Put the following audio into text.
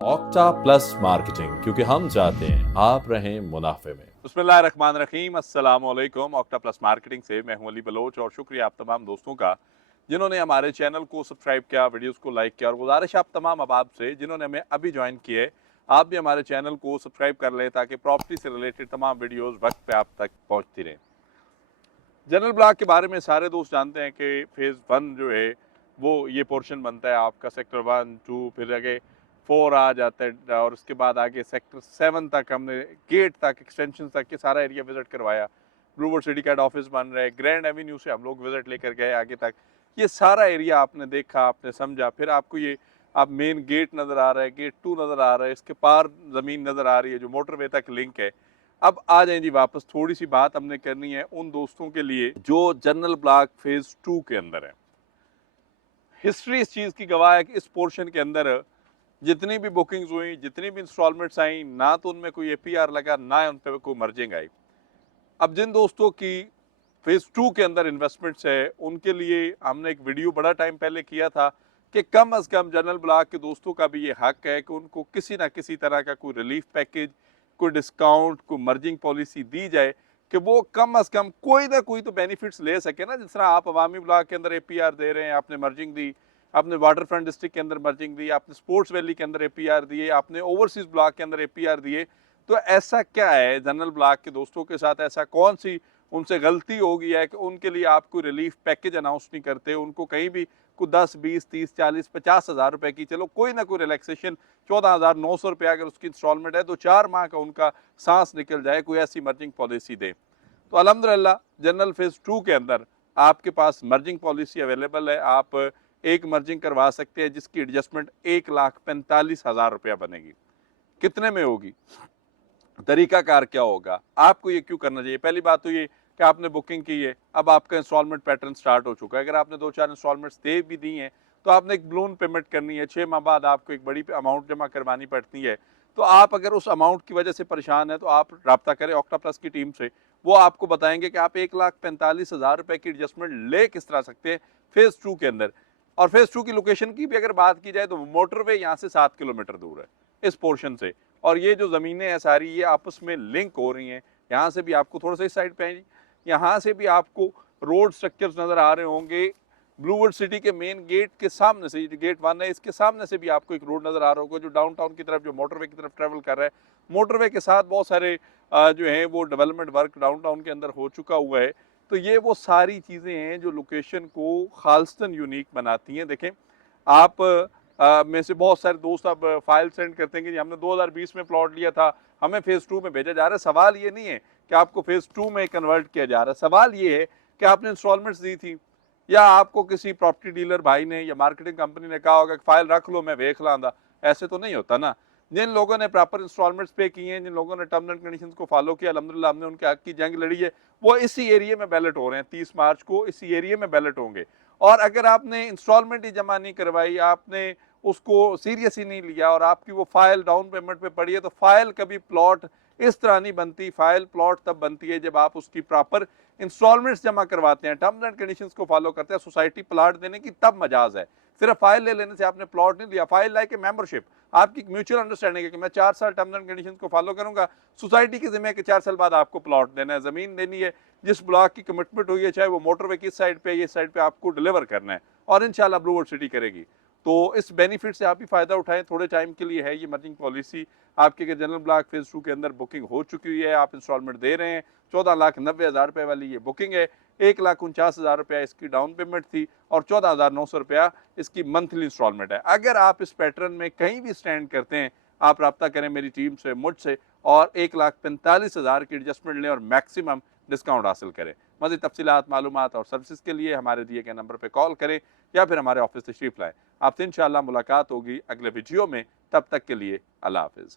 Octa plus marketing, क्योंकि हम चाहते हैं आप रहें मुनाफे में। बिस्मिल्लाहिर्रहमानिर्रहीम, अस्सलाम वालेकुम। ऑक्टा प्लस मार्केटिंग से मैं हूं अली बलोच और शुक्रिया आप तमाम दोस्तों का जिन्होंने हमारे चैनल को सब्सक्राइब किया, वीडियोस को लाइक किया। और गुजारिश आप तमाम अहबाब से जिन्होंने हमें अभी ज्वाइन किया है, आप भी हमारे चैनल को सब्सक्राइब कर लें ताकि प्रॉपर्टी से रिलेटेड तमाम वीडियोज़ वक्त पर आप तक पहुँचती रहें। जनरल ब्लॉक के बारे में सारे दोस्त जानते हैं कि फ़ेज़ 1 जो है वो ये पोर्शन बनता है आपका सेक्टर 1, 2, फिर आगे 4 आ जाता है और उसके बाद आगे सेक्टर 7 तक हमने गेट तक एक्सटेंशन तक ये सारा एरिया विज़िट करवाया। ब्लूवर्ड सिटी का हेड ऑफिस बन रहा है, ग्रैंड एवेन्यू से हम लोग विज़िट लेकर गए आगे तक। ये सारा एरिया आपने देखा, आपने समझा, फिर आपको ये आप मेन गेट नज़र आ रहा है, गेट 2 नज़र आ रहा है, इसके पार ज़मीन नज़र आ रही है जो मोटरवे तक लिंक है। अब आ जाएं जी वापस, थोड़ी सी बात हमने करनी है उन दोस्तों के लिए जो जनरल ब्लॉक फ़ेज़ 2 के अंदर है। हिस्ट्री इस चीज़ की गवाह है कि इस पोर्शन के अंदर जितनी भी बुकिंग्स हुई, जितनी भी इंस्टॉलमेंट्स आई, ना तो उनमें कोई एपीआर लगा, ना उन पर कोई मर्जिंग आई। अब जिन दोस्तों की फ़ेज़ 2 के अंदर इन्वेस्टमेंट्स है, उनके लिए हमने एक वीडियो बड़ा टाइम पहले किया था कि कम अज़ कम जनरल ब्लॉक के दोस्तों का भी ये हक है कि उनको किसी ना किसी तरह का कोई रिलीफ पैकेज, कोई डिस्काउंट, कोई मर्जिंग पॉलिसी दी जाए कि वो कम अज़ कम कोई ना कोई तो बेनिफिट्स ले सके ना। जिस तरह आप अवामी ब्लॉक के अंदर एपीआर दे रहे हैं, आपने मर्जिंग दी, आपने वाटर फ्रंट डिस्ट्रिक्ट के अंदर मर्जिंग दी, आपने स्पोर्ट्स वैली के अंदर एपीआर दिए, आपने ओवरसीज़ ब्लॉक के अंदर एपीआर दिए। तो ऐसा क्या है जनरल ब्लॉक के दोस्तों के साथ, ऐसा कौन सी उनसे गलती हो गई है कि उनके लिए आप कोई रिलीफ पैकेज अनाउंस नहीं करते? उनको कहीं भी कोई 10, 20, 30, 40, 50 हज़ार रुपए की, चलो कोई ना कोई रिलैक्सेशन, 14,900 रुपया अगर उसकी इंस्टॉलमेंट है तो 4 माह का उनका सांस निकल जाए, कोई ऐसी मर्जिंग पॉलिसी दे। तो अल्हम्दुलिल्लाह जनरल फ़ेज़ 2 के अंदर आपके पास मर्जिंग पॉलिसी अवेलेबल है। आप एक मर्जिंग करवा सकते हैं जिसकी एडजस्टमेंट 1,45,000 रुपया बनेगी। कितने में होगी? तरीकाकार क्या होगा? आपको ये क्यों करना चाहिए? पहली बात तो ये कि आपने बुकिंग की है, अब आपका इंस्टॉलमेंट पैटर्न स्टार्ट हो चुका है। अगर आपने 2-4 इंस्टॉलमेंट्स दे भी दी हैं, तो आपने एक बलून पेमेंट करनी है, 6 माह बाद आपको एक बड़ी अमाउंट जमा करवानी पड़ती है। तो आप अगर उस अमाउंट की वजह से परेशान हैं, तो आप राब्ता करें ऑक्टा प्लस की टीम से। वो आपको बताएँगे कि आप 1,45,000 रुपए की एडजस्टमेंट ले किस तरह सकते हैं फ़ेज़ 2 के अंदर। और फ़ेज़ 2 की लोकेशन की भी अगर बात की जाए तो मोटरवे यहाँ से 7 किलोमीटर दूर है, इस पोर्शन से। और ये जो ज़मीनें हैं सारी, ये आपस में लिंक हो रही हैं। यहाँ से भी आपको थोड़ा सा इस साइड पे हैं जी, यहाँ से भी आपको रोड स्ट्रक्चर्स नज़र आ रहे होंगे। ब्लूवर्ड सिटी के मेन गेट के सामने से, गेट 1 है, इसके सामने से भी आपको एक रोड नज़र आ रहा होगा जो डाउनटाउन की तरफ, जो मोटरवे की तरफ ट्रैवल कर रहा है। मोटरवे के साथ बहुत सारे जो हैं वो डेवलपमेंट वर्क डाउनटाउन के अंदर हो चुका हुआ है। तो ये वो सारी चीज़ें हैं जो लोकेशन को खालिस्तान यूनिक बनाती हैं। देखें, आप में से बहुत सारे दोस्त अब फाइल सेंड करते हैं कि जी हमने 2020 में प्लॉट लिया था, हमें फ़ेज़ 2 में भेजा जा रहा है। सवाल ये नहीं है कि आपको फ़ेज़ 2 में कन्वर्ट किया जा रहा है। सवाल ये है कि आपने इंस्टॉलमेंट्स दी थी, या आपको किसी प्रॉपर्टी डीलर भाई ने या मार्केटिंग कंपनी ने कहा होगा कि फाइल रख लो, मैं देख लांगा। ऐसे तो नहीं होता ना। जिन लोगों ने प्रॉपर इंस्टॉलमेंट्स पे किए हैं, जिन लोगों ने टर्म्स एंड कंडीशंस को फॉलो किया, अल्हम्दुलिल्लाह हमने उनके हक की जंग लड़ी है। वो इसी एरिया में बैलेट हो रहे हैं, 30 मार्च को इसी एरिया में बैलेट होंगे। और अगर आपने इंस्टॉलमेंट ही जमा नहीं करवाई, आपने उसको सीरियस ही नहीं लिया और आपकी वो फाइल डाउन पेमेंट पे पड़ी है, तो फाइल कभी प्लॉट इस तरह नहीं बनती। फाइल प्लॉट तब बनती है जब आप उसकी प्रॉपर इंस्टॉलमेंट्स जमा करवाते हैं, टर्म्स एंड कंडीशंस को फॉलो करते हैं। सोसाइटी प्लॉट देने की तब मजाज है, सिर्फ फाइल ले लेने से आपने प्लॉट नहीं लिया। फाइल लाइक ए मेंबरशिप, आपकी म्यूचुअल अंडरस्टैंडिंग है कि मैं 4 साल टर्म्स एंड कंडीशंस को फॉलो करूंगा। सोसाइटी की जिम्मे के 4 साल बाद आपको प्लॉट देना है, जमीन देनी है, जिस ब्लॉक की कमिटमेंट हुई है, चाहे वो मोटरवे की साइड पे, ये साइड पे आपको डिलीवर करना है, और इंशाल्लाह ब्लूवर्ड सिटी करेगी। तो इस बेनिफिट से आप भी फ़ायदा उठाएं। थोड़े टाइम के लिए है ये मर्जिंग पॉलिसी। आपके जनरल ब्लॉक फ़ेज़ 2 के अंदर बुकिंग हो चुकी हुई है, आप इंस्टॉलमेंट दे रहे हैं। 14,90,000 रुपये वाली ये बुकिंग है। 1,49,000 रुपया इसकी डाउन पेमेंट थी और 14,900 रुपया इसकी मंथली इंस्टॉलमेंट है। अगर आप इस पैटर्न में कहीं भी स्टैंड करते हैं, आप रब्ता करें मेरी टीम से, मुझसे, और 1,45,000 की एडजस्टमेंट लें और मैक्सिमम डिस्काउंट हासिल करें। मज़ीद तफ़सीलात, मालूमात और सर्विसेज के लिए हमारे दिए गए नंबर पर कॉल करें या फिर हमारे ऑफिस तशरीफ़ लाएँ। आपसे इंशाअल्लाह मुलाकात होगी अगले वीडियो में। तब तक के लिए अल्लाह हाफ़िज़।